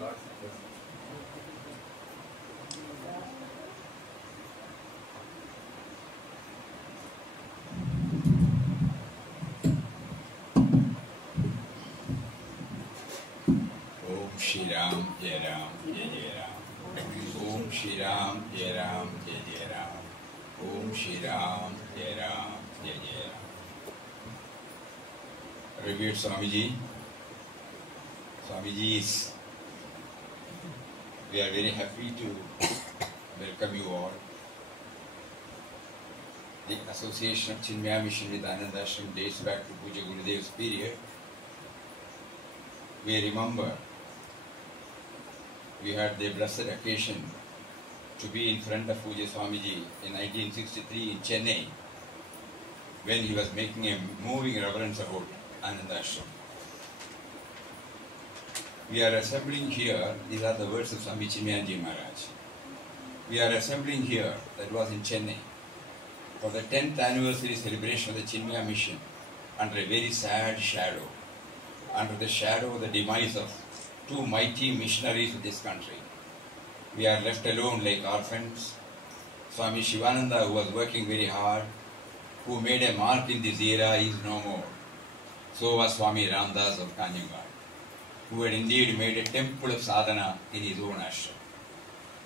Om Shri Ram, Jai Ram, Jai Jai Ram. Om Shri Ram, Jai Ram, Jai Jai Ram. Om Shri Ram, Jai Ram, Jai Jai Ram. Revered Swamiji, Swamijis, we are very happy to welcome you all. The association of Chinmaya Mission with Ananda Ashram dates back to Puja Gurudev's period. We remember we had the blessed occasion to be in front of Puja Swamiji in 1963 in Chennai when he was making a moving reverence about Ananda Ashram. We are assembling here, these are the words of Swami Chinmayanji Maharaj. We are assembling here, that was in Chennai, for the 10th anniversary celebration of the Chinmaya Mission under a very sad shadow, under the shadow of the demise of two mighty missionaries of this country. We are left alone like orphans. Swami Shivananda, who was working very hard, who made a mark in this era, is no more. So was Swami Ramdas of Kanjangad, who had indeed made a temple of sadhana in his own ashram.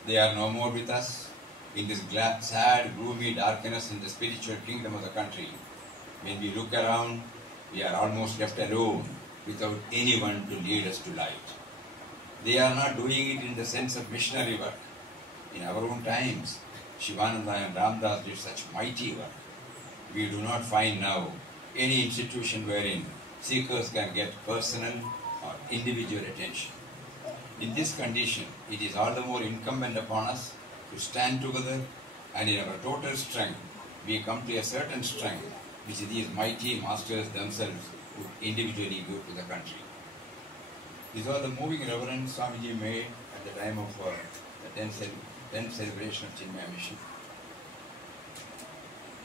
They are no more with us in this sad, gloomy darkness in the spiritual kingdom of the country. When we look around, we are almost left alone without anyone to lead us to light. They are not doing it in the sense of missionary work. In our own times, Shivananda and Ramdas did such mighty work. We do not find now any institution wherein seekers can get personal or individual attention. In this condition, it is all the more incumbent upon us to stand together, and in our total strength, we come to a certain strength which these mighty masters themselves would individually give to the country. These are the moving reverence Swamiji made at the time of the 10th celebration of Chinmaya Mission.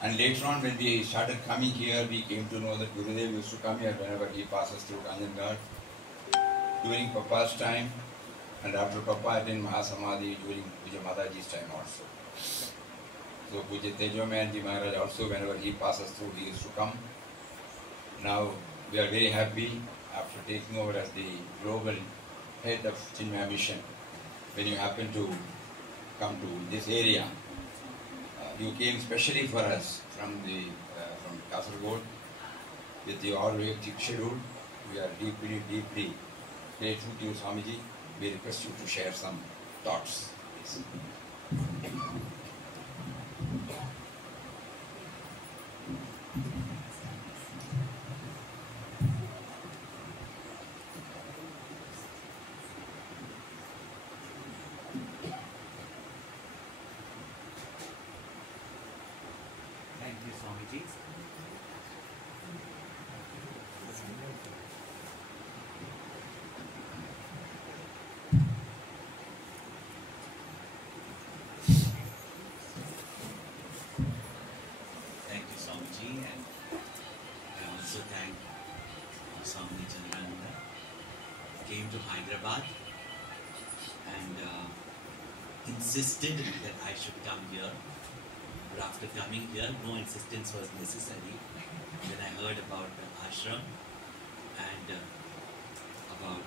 And later on, when we started coming here, we came to know that Gurudev used to come here whenever he passes through Kanjangad. During Papa's time, and after Papa attended Mahasamadhi during Puja Mataji's time also. So Puja Swaroopanandji Maharaj also, whenever he passes through, he used to come. Now we are very happy after taking over as the global head of Chinmaya Mission. When you happen to come to this area, you came specially for us from Kasaragod with the all-hectic schedule. We are deeply grateful to you, Swamiji. We request you to share some thoughts. Please. Thank you, Swamiji. Thank you, Swamiji, and I also thank Swami Chandrananda. Came to Hyderabad and insisted that I should come here. But after coming here, no insistence was necessary. Then I heard about the ashram and about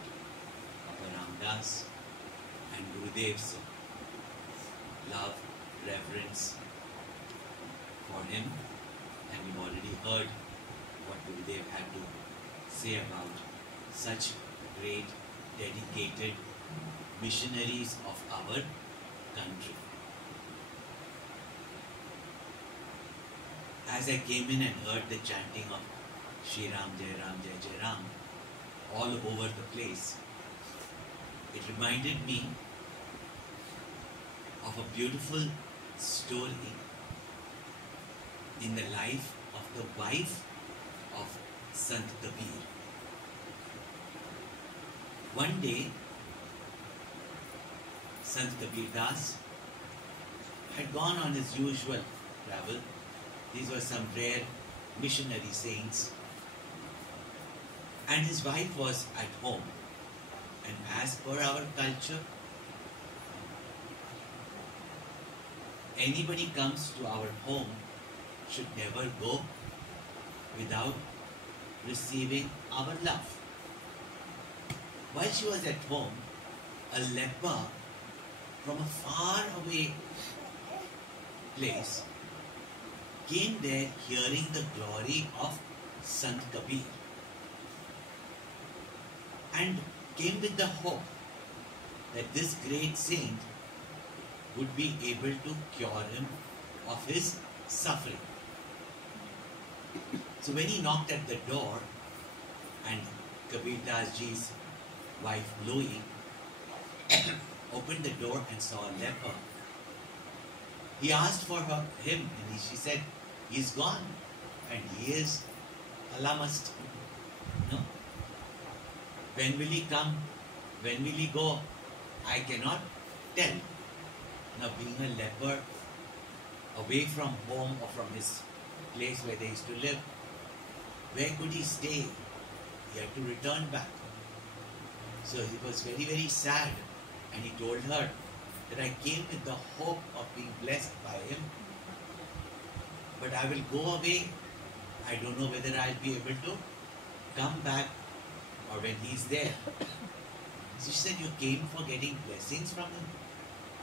Papa Ramdas and Gurudev's love, reverence for him, and we've already heard what Gurudev had to say about such great, dedicated missionaries of our country. As I came in and heard the chanting of Shri Ram, Jai Ram, Jai Jai Ram all over the place, it reminded me of a beautiful story in the life of the wife of Sant Kabir. One day, Sant Kabir Das had gone on his usual travel. These were some rare missionary saints. And his wife was at home. And as per our culture, anybody comes to our home should never go without receiving our love. While she was at home, a leper from a far away place came there hearing the glory of Sant Kabir and came with the hope that this great saint would be able to cure him of his suffering. So when he knocked at the door and Kabir Das Ji's wife Louis opened the door and saw a leper, he asked for him and she said, he's gone and he is, Allah must know. When will he come? When will he go? I cannot tell. Now being a leper away from home or from his place where they used to live, where could he stay? He had to return back. So he was very, very sad and he told her that I came with the hope of being blessed by him, but I will go away. I don't know whether I'll be able to come back or when he's there. So she said, you came for getting blessings from him?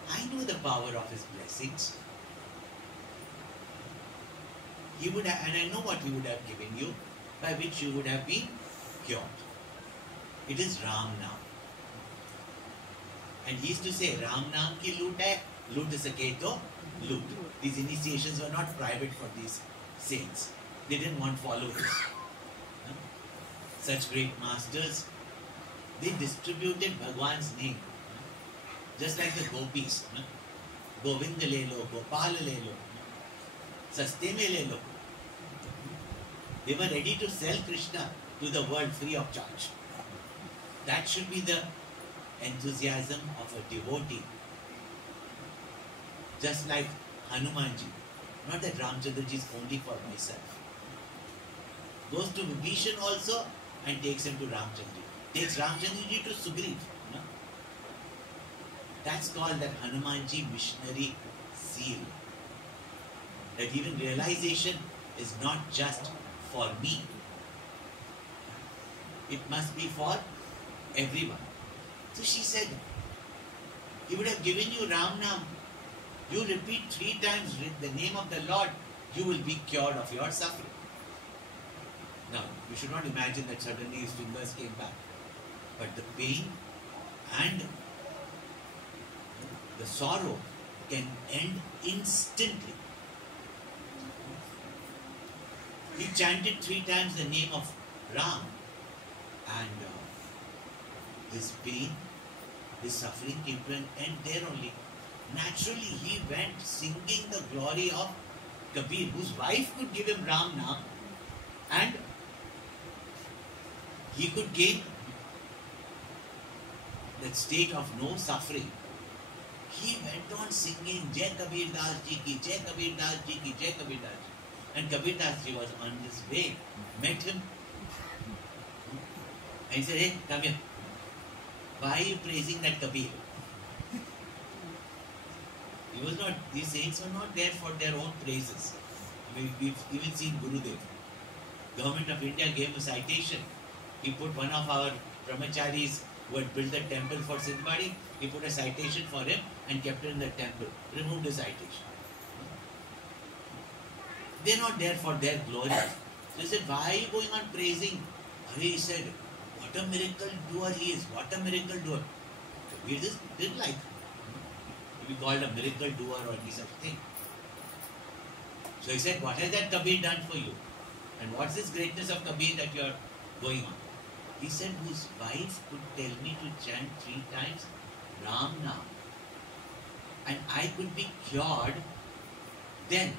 I know the power of his blessings. He would have, and I know what he would have given you, by which you would have been cured. It is Ram Naam. And he used to say, Ram Naam ki loot hai, loot sake to loot. These initiations were not private for these saints. They didn't want followers. Such great masters, they distributed Bhagwan's name. Just like the gopis. Govind le lo, Gopal le lo, Saste me le lo. They were ready to sell Krishna to the world free of charge. That should be the enthusiasm of a devotee. Just like Hanumanji. Not that Ramchandraji is only for myself. Goes to Vibhishan also and takes him to Ramchandraji. Takes Ramchandraji to Sugriv. No? That's called that Hanumanji missionary zeal. That even realization is not just for me. It must be for everyone. So she said, he would have given you Ram Naam. You repeat 3 times the name of the Lord, you will be cured of your suffering. Now, you should not imagine that suddenly his fingers came back. But the pain and the sorrow can end instantly. He chanted 3 times the name of Ram and his pain, his suffering came to an end there only. Naturally, he went singing the glory of Kabir, whose wife could give him Ram Naam and he could gain that state of no suffering. He went on singing Jai Kabir Das Ji ki, Jai Kabir Das Ji ki, Jai Kabir Das Ji. And Kabir Das Ji was on his way, met him and he said, hey, come here. Why are you praising that Kabir? He was not, these saints were not there for their own praises. We've even seen Gurudev. Government of India gave him a citation. He put one of our brahmacharis who had built the temple for Siddhbadi, he put a citation for him and kept it in the temple. Removed the citation. They're not there for their glory. So he said, why are you going on praising? He said, what a miracle doer he is. What a miracle doer. We just didn't like to be called a miracle doer or any such thing. So he said, what has that Kabir done for you? And what's this greatness of Kabir that you are going on? He said, whose wife could tell me to chant 3 times Ram Naam and I could be cured, then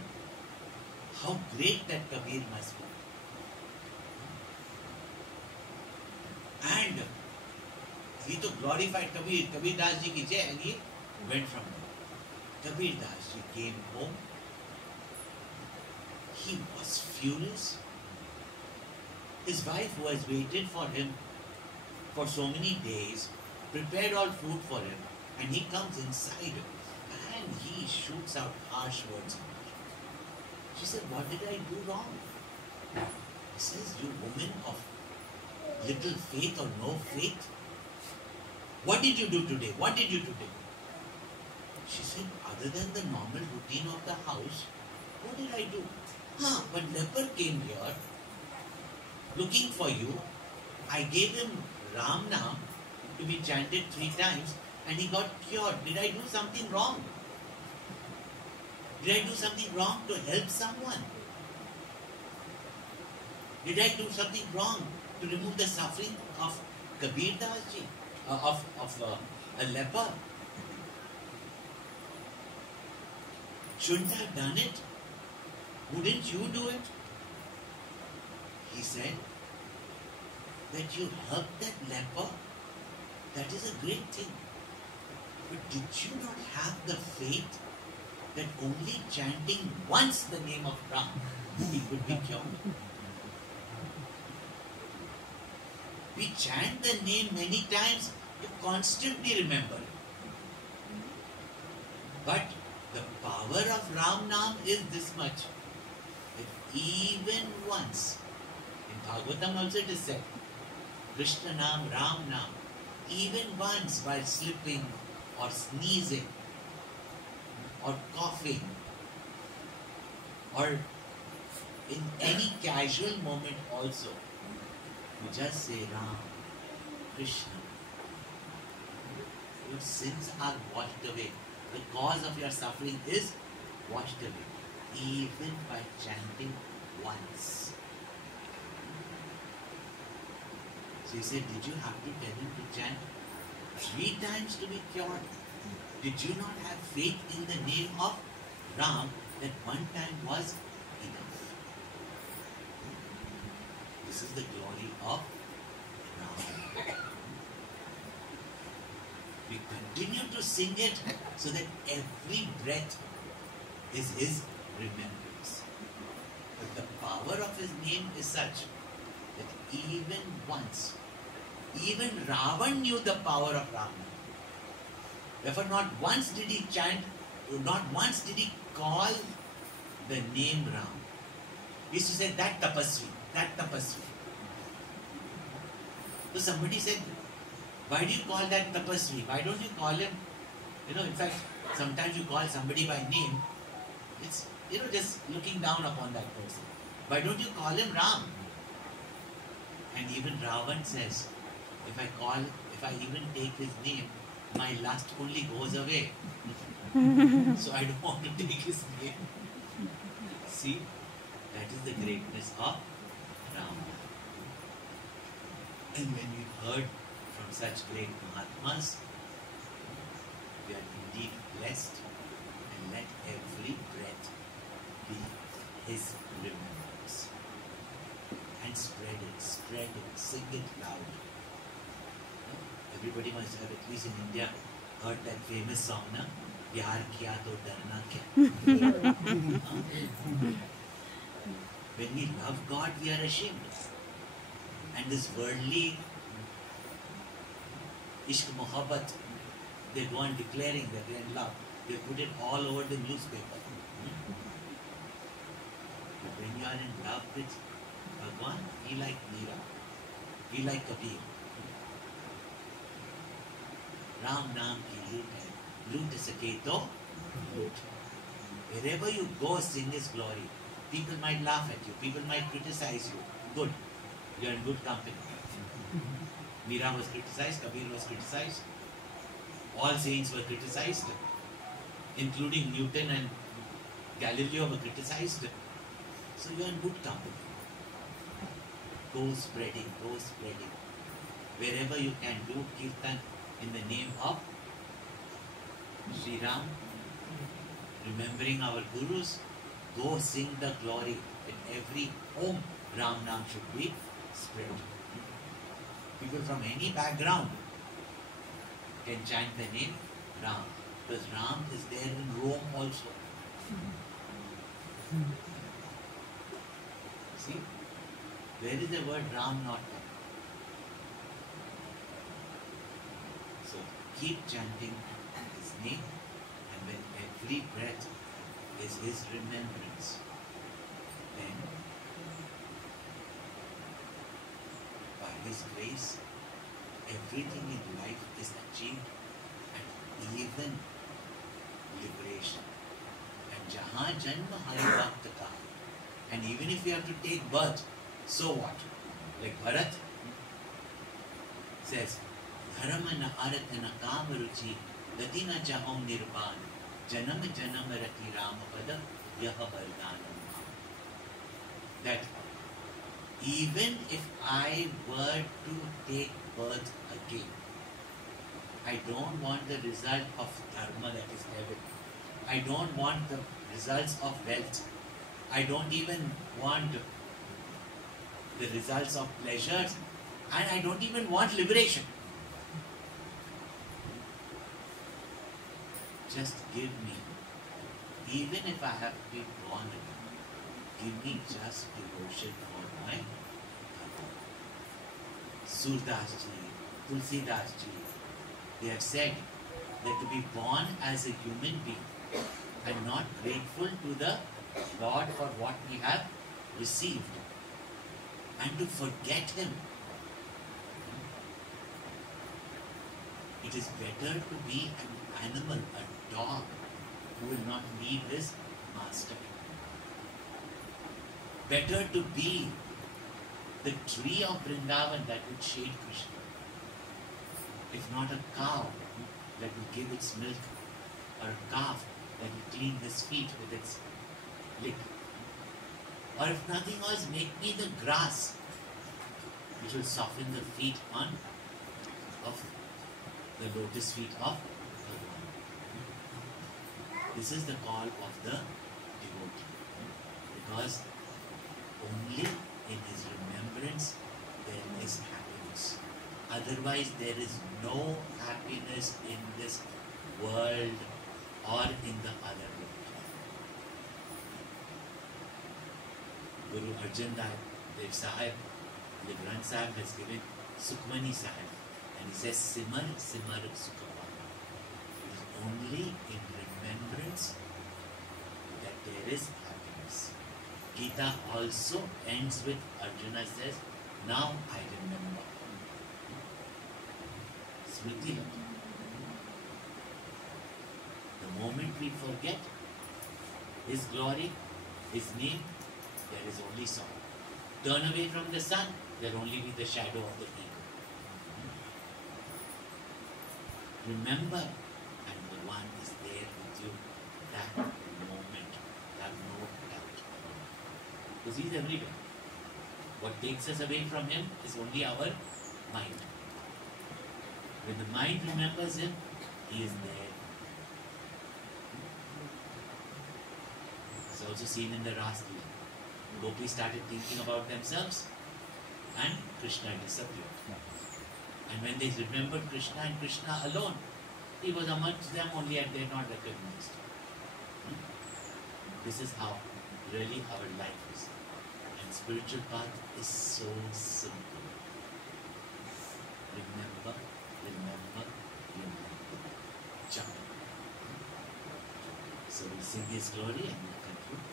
how great that Kabir must be. And he to glorified Kabir, Kabir Das Ji ki jai, and he went from there. Kabir Das Ji came home. He was furious. His wife, who has waited for him for so many days, prepared all food for him, and he comes inside and he shoots out harsh words. She said, what did I do wrong? He says, you woman of little faith or no faith, what did you do today? What did you do today? She said, other than the normal routine of the house, what did I do? But leper came here looking for you. I gave him Ram Nam to be chanted 3 times and he got cured. Did I do something wrong? Did I do something wrong to help someone? Did I do something wrong to remove the suffering of Kabir Das ji, of a leper? Shouldn't I have done it? Wouldn't you do it? He said that you helped that leper. That is a great thing. But did you not have the faith that only chanting once the name of Ram, he could be cured? We chant the name many times to constantly remember it. But the power of Ram Nam is this much. That even once, in Bhagavatam also it is said, Krishna Nam, Ram Nam, even once while slipping or sneezing or coughing or in any casual moment also, you just say Ram, Krishna. Your sins are washed away. The cause of your suffering is washed away, even by chanting once. So he said, did you have to tell him to chant 3 times to be cured? Did you not have faith in the name of Ram that 1 time was enough? This is the glory of Ram. We continue to sing it so that every breath is his remembrance. But the power of his name is such that even once, even Ravan knew the power of Ram. Therefore, not once did he chant, not once did he call the name Ram. He used to say, that tapasvi, that tapasvi. So somebody said, why do you call that tapasvi? Why don't you call him, in fact, sometimes you call somebody by name, it's, just looking down upon that person. Why don't you call him Ram? And even Ravan says, if I even take his name, my lust only goes away. So I don't want to take his name. See, that is the greatness of Ram. And when we heard from such great Mahatmas, we are indeed blessed, and let every breath be his remembrance. And spread it, sing it loud. Everybody must have, at least in India, heard that famous song, na? Pyar kiya to darna kya. When we love God, we are ashamed. And this worldly ishq mohabbat, they go on declaring that they are in love. They put it all over the newspaper. But when you are in love with Bhagwan, be like Meera, be like Kabir. Ram Naam ki loot hai, loot sake to loot. Wherever you go, sing his glory. People might laugh at you, people might criticize you. Good, you are in good company. Meera was criticized, Kabir was criticized. All saints were criticized, including Newton and Galileo were criticized. So you are in good company. Go spreading. Wherever you can do kirtan in the name of Sri Ram, remembering our gurus, go sing the glory in every home. Ram Nam should be spread. People from any background can chant the name Ram, because Ram is there in Rome also. See, where is the word Ram not there? So keep chanting his name, and when every breath is his remembrance, then by his grace, everything in life is achieved, and even liberation. And Jahan Janma Hari Bhakta Ka. And even if you have to take birth, so what? Like Bharat says, Dharma na arat na kama ruchi, gati na chaho nirvan, janam janam rati rama pada, yaha vardhanam. That even if I were to take birth again, I don't want the result of dharma, that is heaven. I don't want the results of wealth. I don't even want the results of pleasures, and I don't even want liberation. Just give me, even if I have to be born again, give me just devotion for my Lord. Surdas Ji, Tulsidas Ji, they have said that to be born as a human being and not grateful to the Lord for what we have received, and to forget Him, it is better to be an animal, a dog, who will not leave his master. Better to be the tree of Vrindavan that would shade Krishna, if not a cow that will give its milk, or a calf that will clean his feet with its lick. Or if nothing else, make me the grass which will soften the feet of the lotus feet of Bhagavan. This is the call of the devotee, because only in his remembrance there is happiness. Otherwise there is no happiness in this world or in the other world. Guru Arjan Dev Sahib, the Granth Sahib has given Sukhmani Sahib, and he says Simar Simar Sukhava. It is only in remembrance that there is happiness. Gita also ends with Arjuna says, now I remember. Smriti. The moment we forget His glory, His name, there is only sorrow. Turn away from the sun, there will only be the shadow of the ego. Remember, and the one is there with you that moment. Have no doubt. Because He is everywhere. What takes us away from Him is only our mind. When the mind remembers Him, He is there. It's also seen in the Ras Leela. Gopis started thinking about themselves, and Krishna disappeared. And when they remembered Krishna and Krishna alone, He was amongst them only, and they are not recognized. This is how really our life is. And spiritual path is so simple. Remember, remember, remember. Chant. So we sing His glory and we conclude.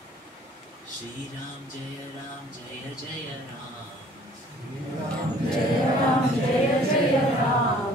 Shri Ram Jaya Jaya Ram. Shri Ram Jaya Ram Jaya Jaya Ram.